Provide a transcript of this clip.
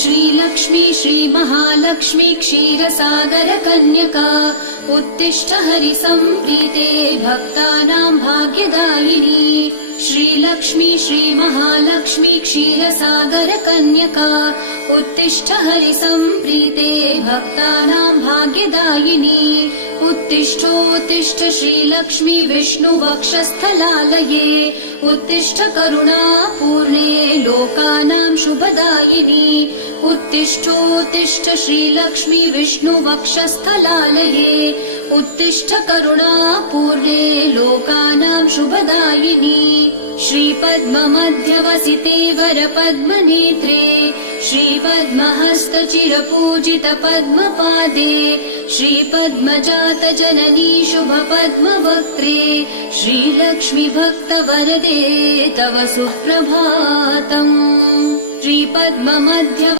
श्रीलक्ष्मी श्रीमहालक्ष्मी क्षीरसागर कन्यका उत्तिष्ठ हरिसम्प्रीते भक्तानां भाग्यदायिनी श्रीलक्ष्मी श्रीमहालक्ष्मी क्षीरसागर कन्यका उत्तिष्ठ हरिसम्प्रीते भक्तानां भाग्यदायिनी उत्तिष्ठोत्तिष्ठ श्रीलक्ष्मी विष्णुवक्षस्थलालये उत्तिष्ठ करुणापूर्णे लोकानां शुभदायिनी उत्तिष्ठोत्तिष्ठ श्रीलक्ष्मी विष्णुवक्षस्थलालये उत्तिष्ठ करुणापूर्णे लोकानां शुभदायिनी श्रीपद्ममध्यवसिते वरपद्मनेत्रे श्रीपद्महस्तचिरपूजित पद्मपादे श्रीपद्मजात जननी शुभपद्मवक्त्रे श्रीलक्ष्मी भक्तवरदे तव सुप्रभातम्। श्रीपद्ममध्य